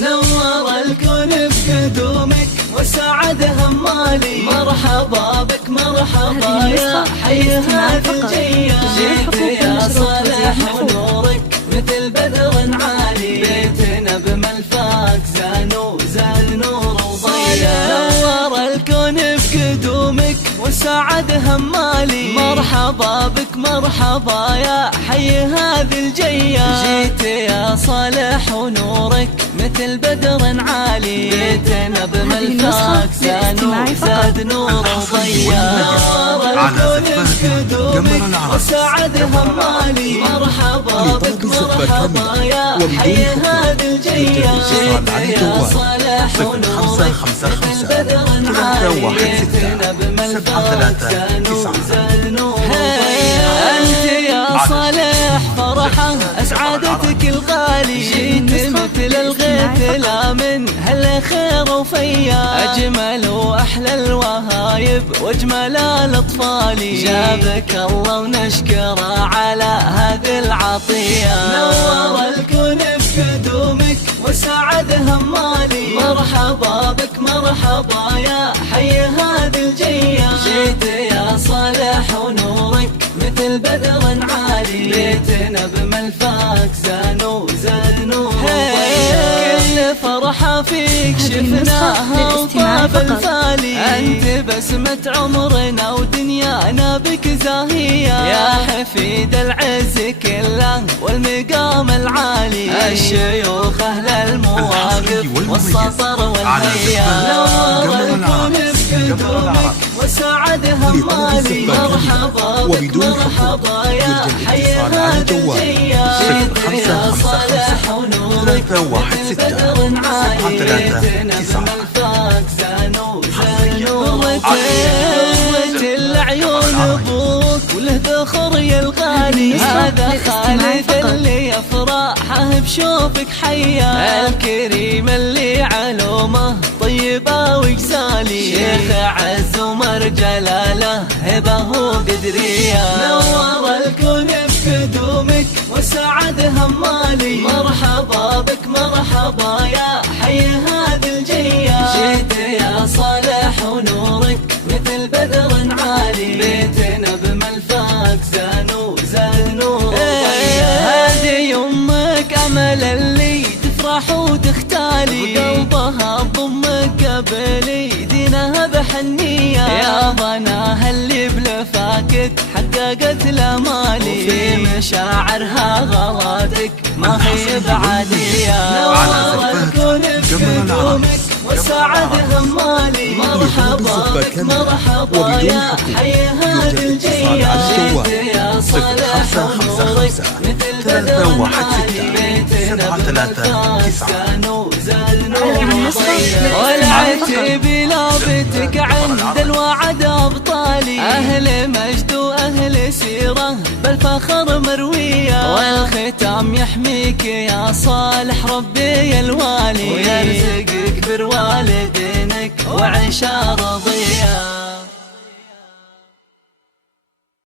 نور الكون بقدومك وسعد همالي، مرحبا بك مرحبا يا حي هذه الجية. جيت يا صالح ونورك مثل بدر عالي، بيتنا بملفاك زاد نور وضيا. نور الكون بقدومك وسعد همالي، مرحبا بك مرحبا يا حي هذه الجية. جيت يا صالح ونورك مثل بدر عالي، بيتنا بملفاك زاد نور وضيا. نور الكون بقدومك وسعد همالي، مرحبا بك مرحبا يا حي هذه الجية. جيت يا صالح ونورك مثل بدر عالي، بيتنا بملفاك زاد نور وضيا. أنت يا صالح فرحة أسعادتك الغالي، جيت مثل الغيث لا من هالخير وفيا. أجمل وأحلى الوهايب وأجمل الأطفال، جابك الله ونشكره على هذه العطية. نور الكون بقدومك وسعد همالي، مرحبا بك مرحبا يا حي هذه الجية. جيت يا صالح ونورك مثل بدر عالي، بيتنا بملفاك زاد نور وضيا. كل فرحة فيك شفناها وطاب الفالي، أنت بسمة عمرنا ودنيانا بك زاهية. يا حفيد العز كله والمقام العالي، الشيوخ أهل المواقف والسطر والهيا. نور الكون بقدومك وسعد همالي، مرحبا بك مرحبا يا حي هذه الجية. جيت يا صالح ونورك مثل بدر عالي، بيتنا بملفاك زاد نور وجه العيون ابوك وله ذخر يا الغالي. هذا خالد اللي افراحه بشوفك حيا، الكريم اللي علومه طيبه وجسالي، شيخ عز ومر جلاله هبه وقدريه. نور الكون بقدومك وسعد همالي، مرحبا بك مرحبا يا حي هذه الجية. جيت يا صالح ونورك مثل بدر عالي، بيتنا بملفاك زاد نور وضيا. هذه يمك امل اللي تفرح وتختالي، وقلبها بضمك قبل دينها بحنية. يا ضناها اللي بلفاك حققت الامالي، وفي مشاعرها غلاتك ما هي بعادية. نور الكون بقدومك وسعد همالي، مرحبا بك مرحبا يا حي هذه الجية. جيت يا صالح ونورك مثل بدر عالي، بيتنا بملفاك زاد نور وضيا. والعتب لابتك عند الوعد أبطالي، أهل مجد وأهل سيرة بالفخر مروية. والختام يحميك يا صالح ربي الوالي، ويرزقك بر والدينك وعيشة رضية.